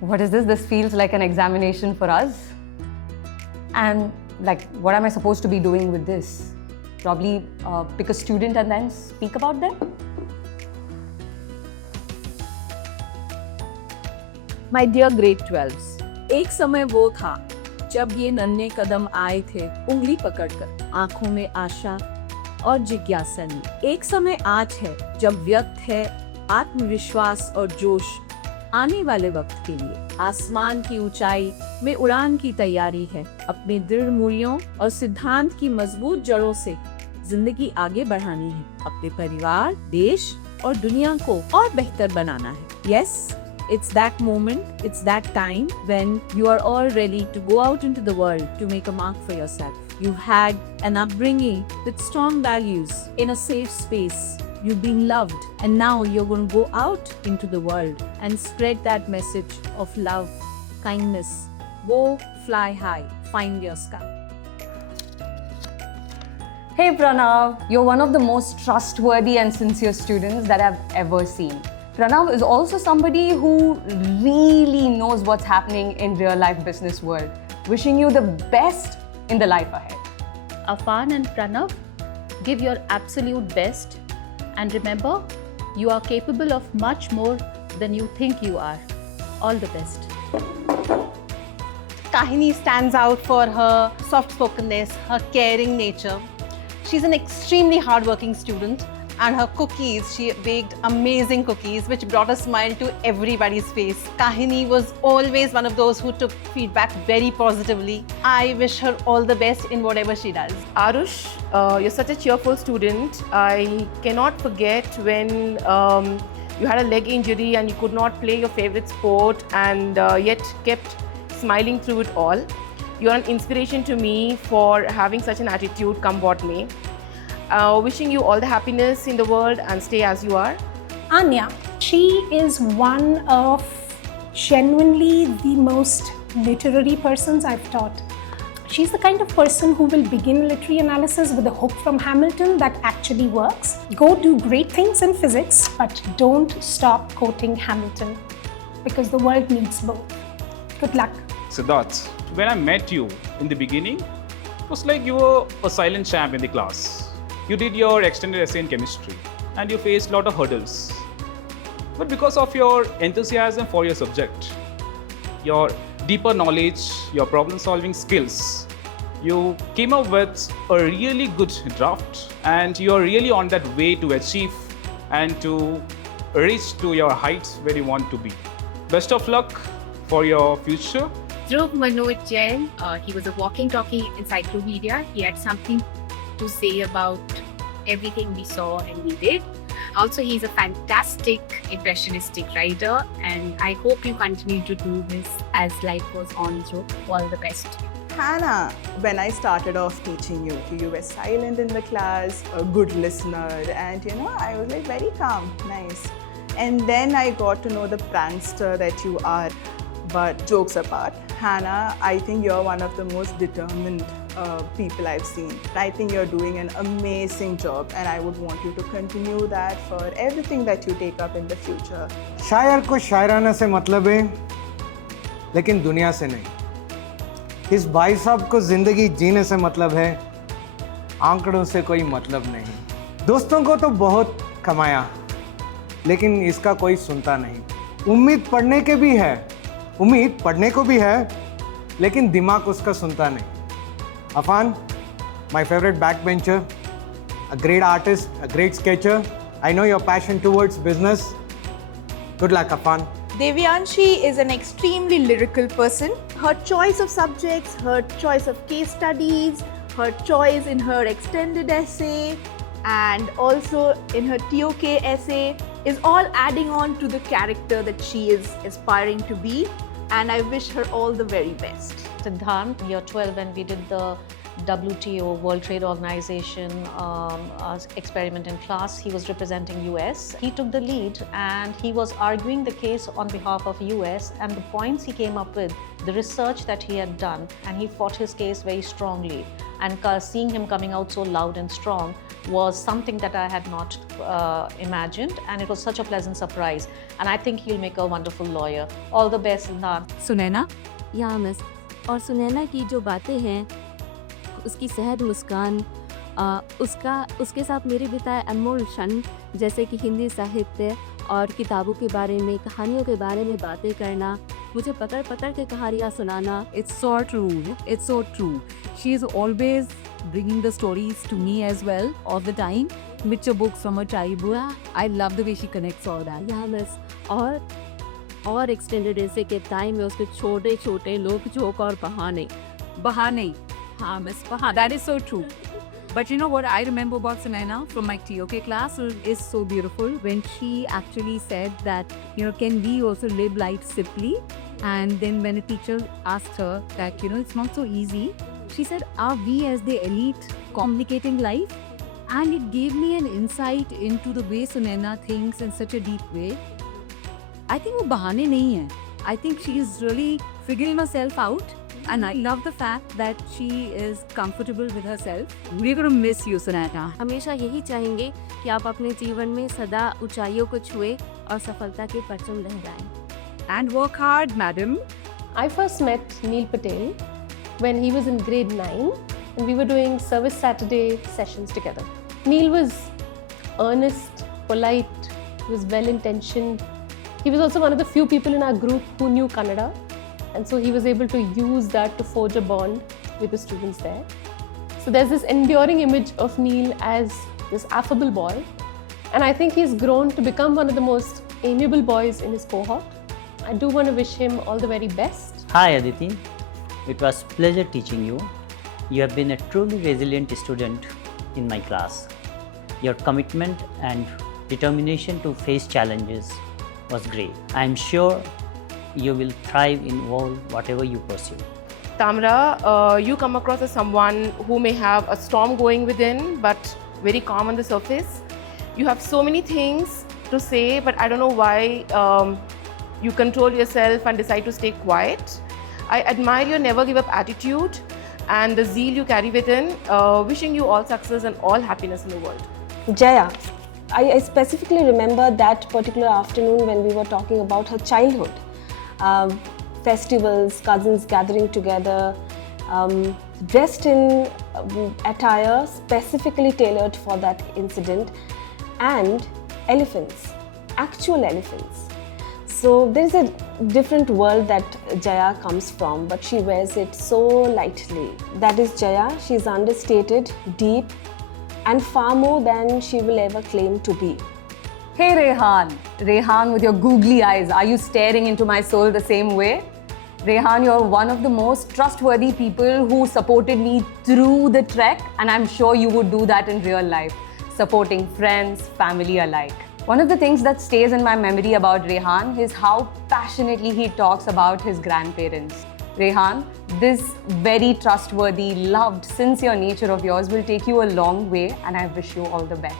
What is this? This feels like an examination for us. And like, what am I supposed to be doing with this? Probably pick a student and then speak about them? My dear grade 12s, एक समय वो था जब ये नन्हे कदम आए थे उंगली पकड़कर, आंखों में आशा और जिज्ञासा ली। एक समय आज है जब व्यक्त है आत्मविश्वास और जोश आने वाले वक्त के लिए। आसमान की ऊंचाई में उड़ान की तैयारी है। अपने दृढ़ मूल्यों और सिद्धांत की मजबूत जड़ों से जिंदगी आगे बढ़ानी है। अपने परिवार, देश और दुनिया को और बेहतर बनाना है। Yes, it's that moment, it's that time when you are all ready to go out into the world to make a mark for yourself. You had an upbringing with strong values in a safe space. You've been loved, and now you're going to go out into the world and spread that message of love, kindness. Go fly high, find your sky. Hey Pranav, you're one of the most trustworthy and sincere students that I've ever seen. Pranav is also somebody who really knows what's happening in real life business world. Wishing you the best in the life ahead. Afan and Pranav, give your absolute best and remember, you are capable of much more than you think you are. All the best. Kahini stands out for her soft-spokenness, her caring nature. She's an extremely hardworking student, and her cookies, she baked amazing cookies which brought a smile to everybody's face. Kahini was always one of those who took feedback very positively. I wish her all the best in whatever she does. Arush, you're such a cheerful student. I cannot forget when you had a leg injury and you could not play your favorite sport and yet kept smiling through it all. You're an inspiration to me for having such an attitude come what may. Wishing you all the happiness in the world and stay as you are. Anya, she is one of genuinely the most literary persons I've taught. She's the kind of person who will begin literary analysis with a hook from Hamilton that actually works. Go do great things in physics, but don't stop quoting Hamilton because the world needs both. Good luck. Siddharth, when I met you in the beginning, it was like you were a silent champ in the class. You did your extended essay in chemistry and you faced a lot of hurdles. But because of your enthusiasm for your subject, your deeper knowledge, your problem-solving skills, you came up with a really good draft and you're really on that way to achieve and to reach to your heights where you want to be. Best of luck for your future. Dhruv Manoj Jain, he was a walking, talking encyclopedia. He had something to say about everything we saw and we did. Also, he's a fantastic impressionistic writer, and I hope you continue to do this as life goes on. Dhruv, all the best. Hannah, when I started off teaching you were silent in the class, a good listener, and I was like very calm, nice. And then I got to know the prankster that you are. But jokes apart, Hannah, I think you're one of the most determined people I've seen. I think you're doing an amazing job and I would want you to continue that for everything that you take up in the future. शायर को शायराना से मतलब है, लेकिन दुनिया से नहीं। इस भाई साहब को जिंदगी जीने से मतलब है, आंकड़ों से कोई मतलब नहीं। दोस्तों को तो बहुत कमाया, लेकिन इसका कोई सुनता नहीं। उम्मीद पढ़ने के भी है, उम्मीद पढ़ने को भी है, लेकिन दिमाग उसका सुनता नहीं। Afan, my favorite backbencher, a great artist, a great sketcher. I know your passion towards business. Good luck, Afan. Devyanshi is an extremely lyrical person. Her choice of subjects, her choice of case studies, her choice in her extended essay, and also in her TOK essay is all adding on to the character that she is aspiring to be. And I wish her all the very best. Siddhant, year 12, when we did the WTO, World Trade Organization experiment in class, he was representing US. He took the lead and he was arguing the case on behalf of US, and the points he came up with, the research that he had done, and he fought his case very strongly. and seeing him coming out so loud and strong was something that I had not imagined, and it was such a pleasant surprise. And I think he'll make a wonderful lawyer. All the best, Siddharth. Sunaina, या miss, और सुनैना की जो बातें हैं, उसकी सहज मुस्कान, उसके साथ मेरे बिताए अनमोल क्षण, जैसे कि हिंदी साहित्य और किताबों के बारे में, कहानियों के बारे में बातें करना, मुझे पकड़ पकड़ के कहानियाँ सुनाना. it's so true. It's so true. She is always bringing the stories to me as well all the time. With books from her childhood. I love the way she connects all that. या miss, और extended ऐसे के time में उसके छोटे छोटे लोग joke और बहाने. हाँ मिस, बहाने. That is so true. But you know what I remember about Sunaina from my TOK class is so beautiful when she actually said that, you know, can we also live life simply? And then when a teacher asked her that, you know, it's not so easy, she said, are we as the elite complicating life? And it gave me an insight into the way Sunaina thinks in such a deep way. I think वो बहाने नहीं है. I think she is really figuring herself out. And I love the fact that she is comfortable with herself. We're going to miss you, Sunaina. हमेशा यही चाहेंगे कि आप अपने जीवन में सदा ऊंचाइयों को छुए और सफलता के परचम लहराएं. And work hard, madam. I first met Neil Patel when he was in grade 9 and we were doing Service Saturday sessions together. Neil was earnest, polite, he was well-intentioned. He was also one of the few people in our group who knew Kannada. And so he was able to use that to forge a bond with the students there. So there's this enduring image of Neil as this affable boy. And I think he's grown to become one of the most amiable boys in his cohort. I do want to wish him all the very best. Hi Aditi, it was pleasure teaching you. You have been a truly resilient student in my class. Your commitment and determination to face challenges was great. I am sure you will thrive in all whatever you pursue. Tamra, you come across as someone who may have a storm going within but very calm on the surface. You have so many things to say, but I don't know why you control yourself and decide to stay quiet. I admire your never give up attitude and the zeal you carry within. Wishing you all success and all happiness in the world. Jaya, I specifically remember that particular afternoon when we were talking about her childhood. Festivals, cousins gathering together, dressed in attire specifically tailored for that incident, and elephants, actual elephants. So there is a different world that Jaya comes from, but she wears it so lightly. That is Jaya. She is understated, deep, and far more than she will ever claim to be. Hey Rehan. Rehan with your googly eyes, are you staring into my soul the same way? Rehan, you're one of the most trustworthy people who supported me through the trek, and I'm sure you would do that in real life, supporting friends, family alike. One of the things that stays in my memory about Rehan is how passionately he talks about his grandparents. Rehan, this very trustworthy, loved, sincere nature of yours will take you a long way, and I wish you all the best.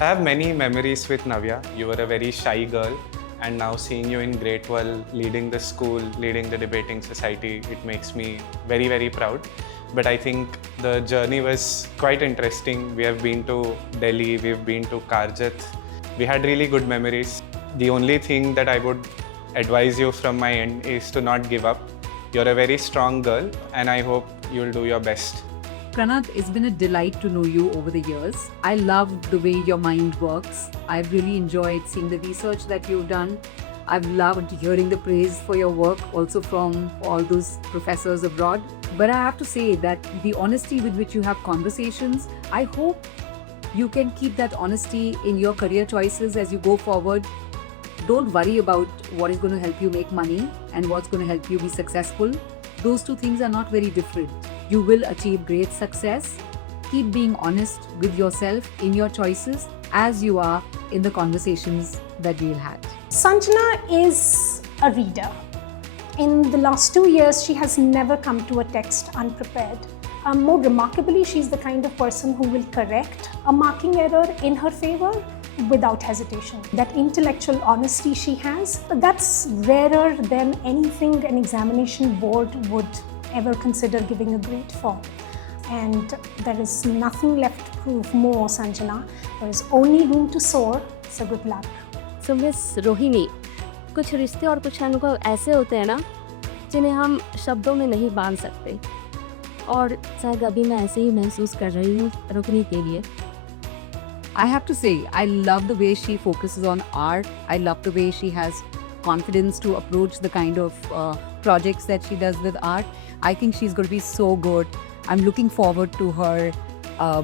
I have many memories with Navya. You were a very shy girl, and now seeing you in grade 12, leading the school, leading the debating society, it makes me very, very proud. But I think the journey was quite interesting. We have been to Delhi, we've been to Karjat. We had really good memories. The only thing that I would advise you from my end is to not give up. You're a very strong girl, and I hope you'll do your best. Pranav, it's been a delight to know you over the years. I love the way your mind works. I've really enjoyed seeing the research that you've done. I've loved hearing the praise for your work also from all those professors abroad. But I have to say that the honesty with which you have conversations, I hope you can keep that honesty in your career choices as you go forward. Don't worry about what is going to help you make money and what's going to help you be successful. Those two things are not very different. You will achieve great success. Keep being honest with yourself in your choices as you are in the conversations that we've had. Sanjana is a reader. In the last 2 years, she has never come to a text unprepared. More remarkably, she's the kind of person who will correct a marking error in her favor without hesitation. That intellectual honesty she has, that's rarer than anything an examination board would ever consider giving a grade for. and there is nothing left to prove more, Sanjana. There is only room to soar, so good luck. So miss Rohini, कुछ रिश्ते और कुछ अनुभव ऐसे होते हैं ना जिन्हें हम शब्दों में नहीं बांध सकते, और शायद अभी मैं ऐसे ही महसूस कर रही हूँ रोहिणी के लिए। I have to say, I love the way she focuses on art. I love the way she has confidence to approach the kind of projects that she does with art. I think she's going to be so good. I'm looking forward to her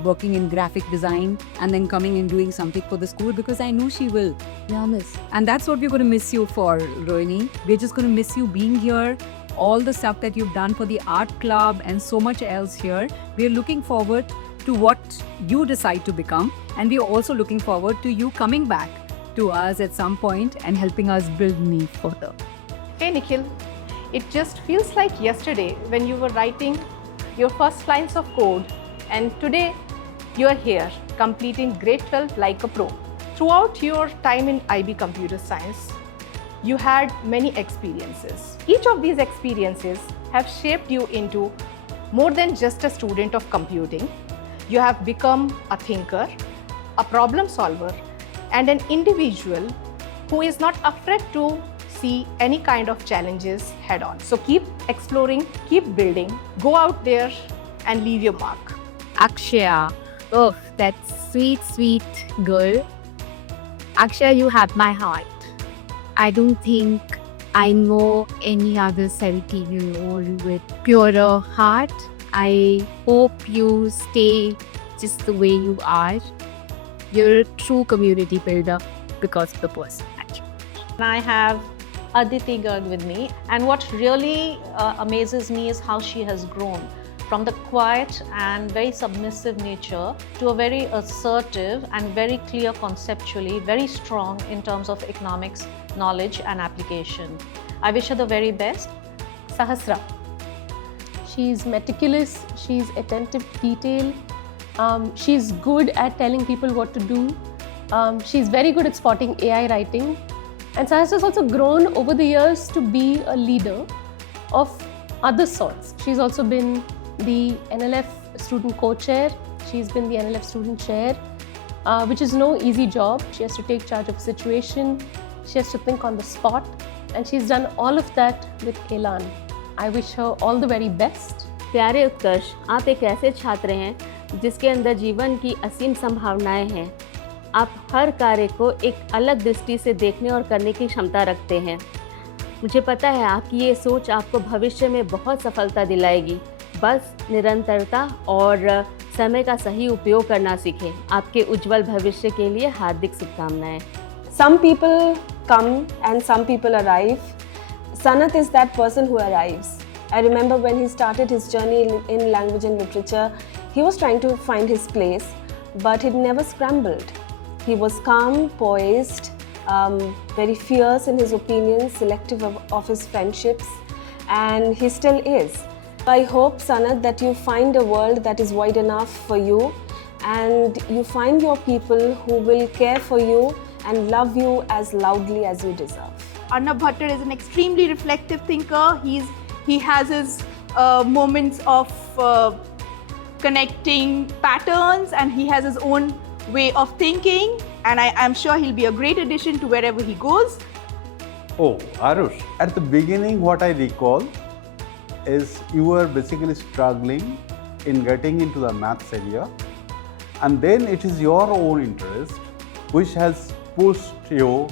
working in graphic design and then coming and doing something for the school, because I know she will. Yeah, miss. And that's what we're going to miss you for, Rohini. We're just going to miss you being here, all the stuff that you've done for the art club and so much else here. We're looking forward to what you decide to become, and we're also looking forward to you coming back to us at some point and helping us build NEEP further. Hey Nikhil, it just feels like yesterday when you were writing your first lines of code, and today you are here completing grade 12 like a pro. Throughout your time in IB Computer Science, you had many experiences. Each of these experiences have shaped you into more than just a student of computing. You have become a thinker, a problem solver, and an individual who is not afraid to see any kind of challenges head on. So keep exploring, keep building, go out there and leave your mark. Akshaya, oh, that sweet, sweet girl. Akshaya, you have my heart. I don't think I know any other 17-year-old with purer heart. I hope you stay just the way you are. You're a true community builder because of the person that you are. And I have Aditi Garg with me, and what really amazes me is how she has grown from the quiet and very submissive nature to a very assertive and very clear conceptually, very strong in terms of economics, knowledge and application. I wish her the very best. Sahasra. She's meticulous, she's attentive to detail, she's good at telling people what to do, she's very good at spotting AI writing, and Sahasra's also grown over the years to be a leader of other sorts. She's also been the NLF student co-chair, she's been the NLF student chair, which is no easy job. She has to take charge of a situation, she has to think on the spot, and she's done all of that with elan. I wish her all the very best. प्यारे उत्कर्ष, आप एक ऐसे छात्र हैं जिसके अंदर जीवन की असीम संभावनाएं हैं। आप हर कार्य को एक अलग दृष्टि से देखने और करने की क्षमता रखते हैं। मुझे पता है आपकी ये सोच आपको भविष्य में बहुत सफलता दिलाएगी। बस निरंतरता और समय का सही उपयोग करना सीखें। आपके उज्जवल भविष्य के लिए हार्दिक शुभकामनाएं। Some people come and some people arrive. Sanat is that person who arrives. I remember when he started his journey in language and literature, he was trying to find his place, but he never scrambled. He was calm, poised, very fierce in his opinions, selective of his friendships, and he still is. I hope, Sanat, that you find a world that is wide enough for you, and you find your people who will care for you and love you as loudly as you deserve. Arnab Bhattar is an extremely reflective thinker. He has his moments of connecting patterns, and he has his own way of thinking, and I am sure he'll be a great addition to wherever he goes. Oh, Arush, at the beginning what I recall is you were basically struggling in getting into the maths area, and then it is your own interest which has pushed you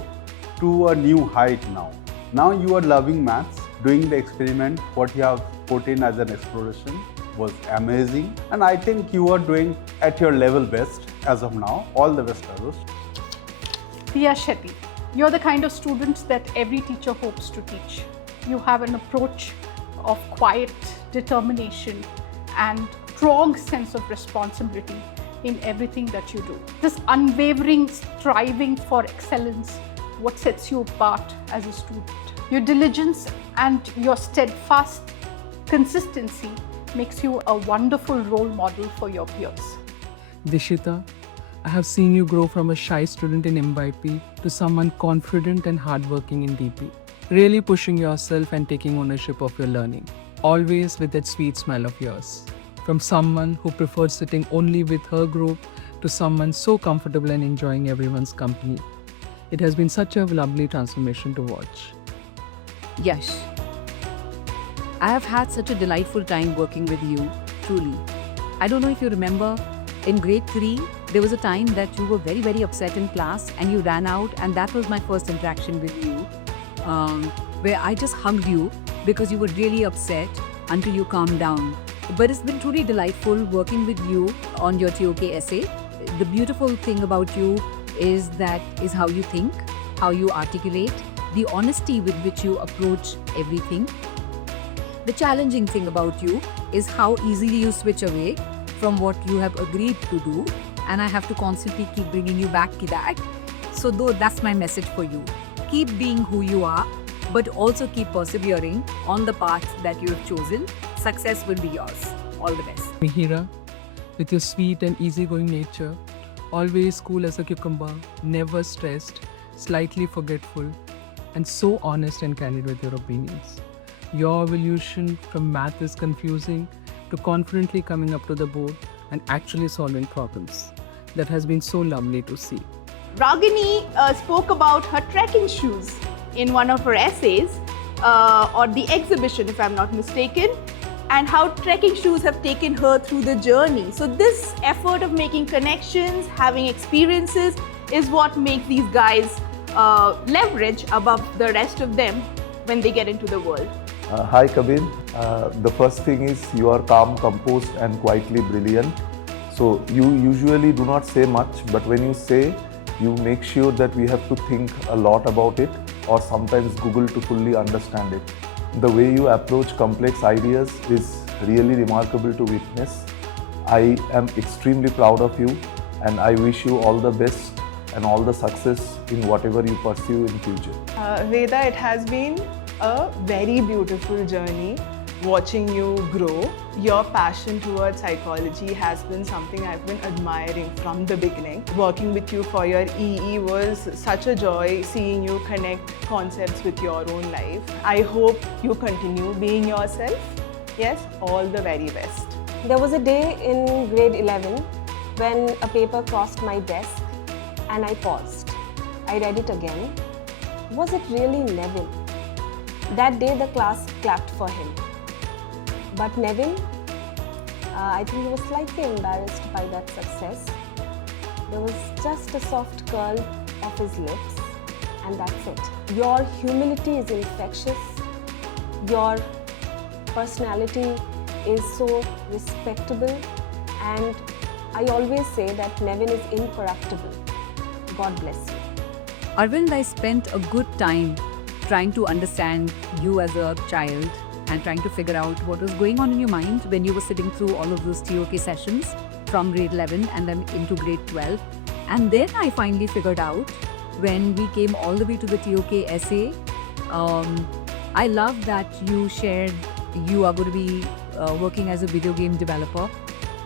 to a new height now. Now you are loving maths, doing the experiment, what you have put in as an exploration was amazing, and I think you are doing at your level best as of now. All the best, Arush. Priya Shetty, you're the kind of student that every teacher hopes to teach. You have an approach of quiet determination and strong sense of responsibility in everything that you do. This unwavering striving for excellence, what sets you apart as a student. Your diligence and your steadfast consistency makes you a wonderful role model for your peers. Dishita, I have seen you grow from a shy student in MYP to someone confident and hardworking in DP, really pushing yourself and taking ownership of your learning, always with that sweet smile of yours. From someone who preferred sitting only with her group to someone so comfortable and enjoying everyone's company. It has been such a lovely transformation to watch. Yash, I have had such a delightful time working with you, truly. I don't know if you remember, in grade 3, there was a time that you were very, very upset in class and you ran out, and that was my first interaction with you, where I just hugged you because you were really upset until you calmed down. But it's been truly delightful working with you on your TOK essay. The beautiful thing about you is how you think, how you articulate, the honesty with which you approach everything. The challenging thing about you is how easily you switch away from what you have agreed to do, and I have to constantly keep bringing you back to that. So though that's my message for you. Keep being who you are, but also keep persevering on the path that you have chosen. Success will be yours. All the best. Mihira, with your sweet and easygoing nature, always cool as a cucumber, never stressed, slightly forgetful, and so honest and candid with your opinions. Your evolution from math is confusing to confidently coming up to the board and actually solving problems. That has been so lovely to see. Ragini spoke about her trekking shoes in one of her essays, or the exhibition if I'm not mistaken, and how trekking shoes have taken her through the journey. So this effort of making connections, having experiences is what makes these guys leverage above the rest of them when they get into the world. Hi Kabir. The first thing is you are calm, composed and quietly brilliant. So you usually do not say much, but when you say, you make sure that we have to think a lot about it or sometimes Google to fully understand it. The way you approach complex ideas is really remarkable to witness. I am extremely proud of you and I wish you all the best and all the success in whatever you pursue in future. Veda, it has been a very beautiful journey watching you grow. Your passion towards psychology has been something I've been admiring from the beginning. Working with you for your EE was such a joy, seeing you connect concepts with your own life. I hope you continue being yourself. Yes, all the very best. There was a day in grade 11 when a paper crossed my desk and I paused. I read it again. Was it really Nevin? That day the class clapped for him. But Nevin, I think he was slightly embarrassed by that success. There was just a soft curl of his lips and that's it. Your humility is infectious. Your personality is so respectable, and I always say that Nevin is incorruptible. God bless you. Arvind, I spent a good time trying to understand you as a child and trying to figure out what was going on in your mind when you were sitting through all of those TOK sessions from grade 11 and then into grade 12. And then I finally figured out when we came all the way to the TOK essay. I love that you shared you are going to be working as a video game developer.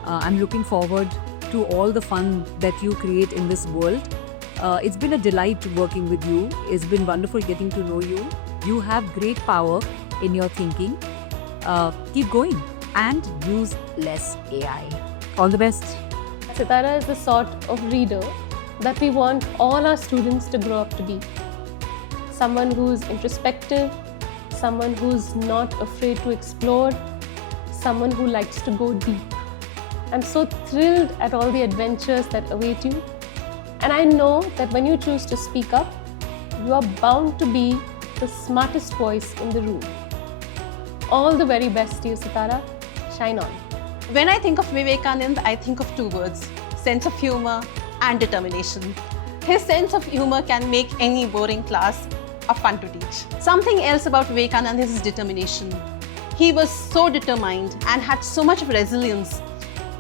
I'm looking forward to all the fun that you create in this world. It's been a delight working with you. It's been wonderful getting to know you. You have great power in your thinking. Keep going and use less AI. All the best. Sitara is the sort of reader that we want all our students to grow up to be. Someone who's introspective, someone who's not afraid to explore, someone who likes to go deep. I'm so thrilled at all the adventures that await you. And I know that when you choose to speak up, you are bound to be the smartest voice in the room. All the very best to you, Sitara. Shine on. When I think of Vivekanand, I think of two words: sense of humor and determination. His sense of humor can make any boring class a fun to teach. Something else about Vivekanand is his determination. He was so determined and had so much of resilience.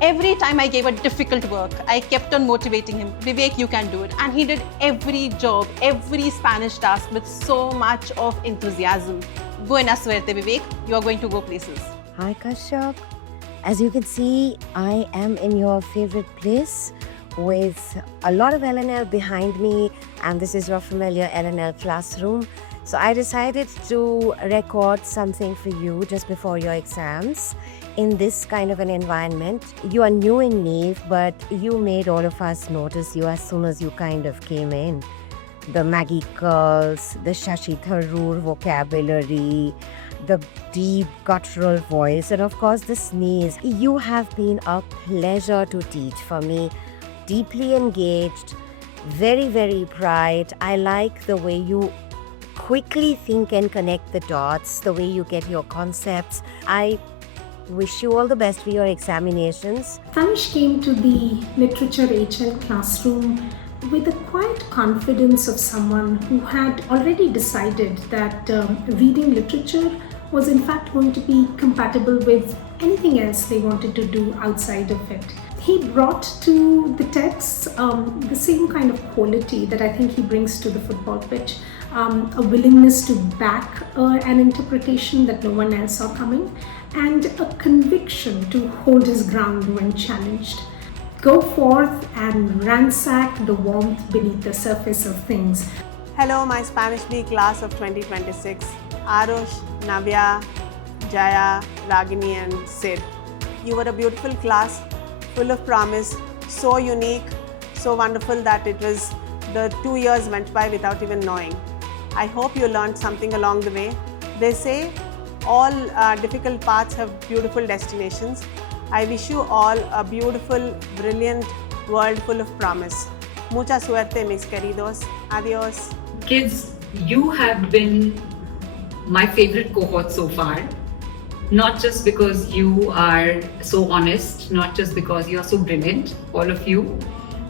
Every time I gave a difficult work, I kept on motivating him. Vivek, you can do it. And he did every job, every Spanish task with so much of enthusiasm. Buena suerte, Vivek. You are going to go places. Hi, Kashyap. As you can see, I am in your favorite place with a lot of LNL behind me, and this is your familiar LNL classroom. So I decided to record something for you just before your exams. in this kind of an environment. You are new in Neve, but you made all of us notice you as soon as you kind of came in. The Maggie curls, the Shashi Tharoor vocabulary, the deep guttural voice, and of course the sneeze. You have been a pleasure to teach for me. Deeply engaged, very, very bright. I like the way you quickly think and connect the dots, the way you get your concepts. I wish you all the best for your examinations. Tanish came to the Literature HL classroom with the quiet confidence of someone who had already decided that reading literature was in fact going to be compatible with anything else they wanted to do outside of it. He brought to the texts the same kind of quality that I think he brings to the football pitch. A willingness to back an interpretation that no one else saw coming, and a conviction to hold his ground when challenged. Go forth and ransack the warmth beneath the surface of things. Hello, my Spanish B class of 2026. Arush, Navya, Jaya, Ragini and Sid. You were a beautiful class, full of promise, so unique, so wonderful that the 2 years went by without even knowing. I hope you learned something along the way. They say all difficult paths have beautiful destinations. I wish you all a beautiful, brilliant world full of promise. Mucha suerte, mis queridos. Adios. Kids, you have been my favorite cohort so far. Not just because you are so honest, not just because you are so brilliant, all of you,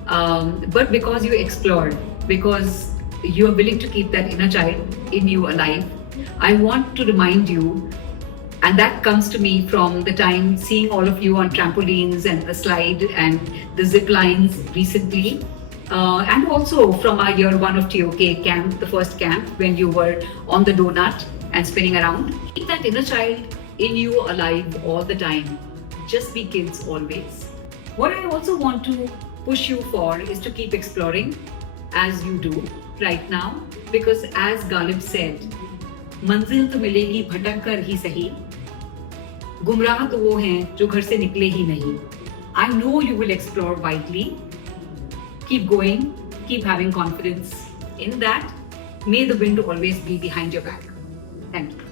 but because you explored, because you are willing to keep that inner child in you alive. I want to remind you, and that comes to me from the time seeing all of you on trampolines and the slide and the zip lines recently, and also from our year 1 of TOK camp, the first camp when you were on the donut and spinning around. Keep that inner child in you alive all the time. Just be kids always. What I also want to push you for is to keep exploring as you do right now, because as Galib said, मंजिल तो मिलेगी भटक कर ही सही, गुमराह तो वो हैं जो घर से निकले ही नहीं. I know you will explore widely. Keep going, keep having confidence in that. May the wind always be behind your back. Thank you.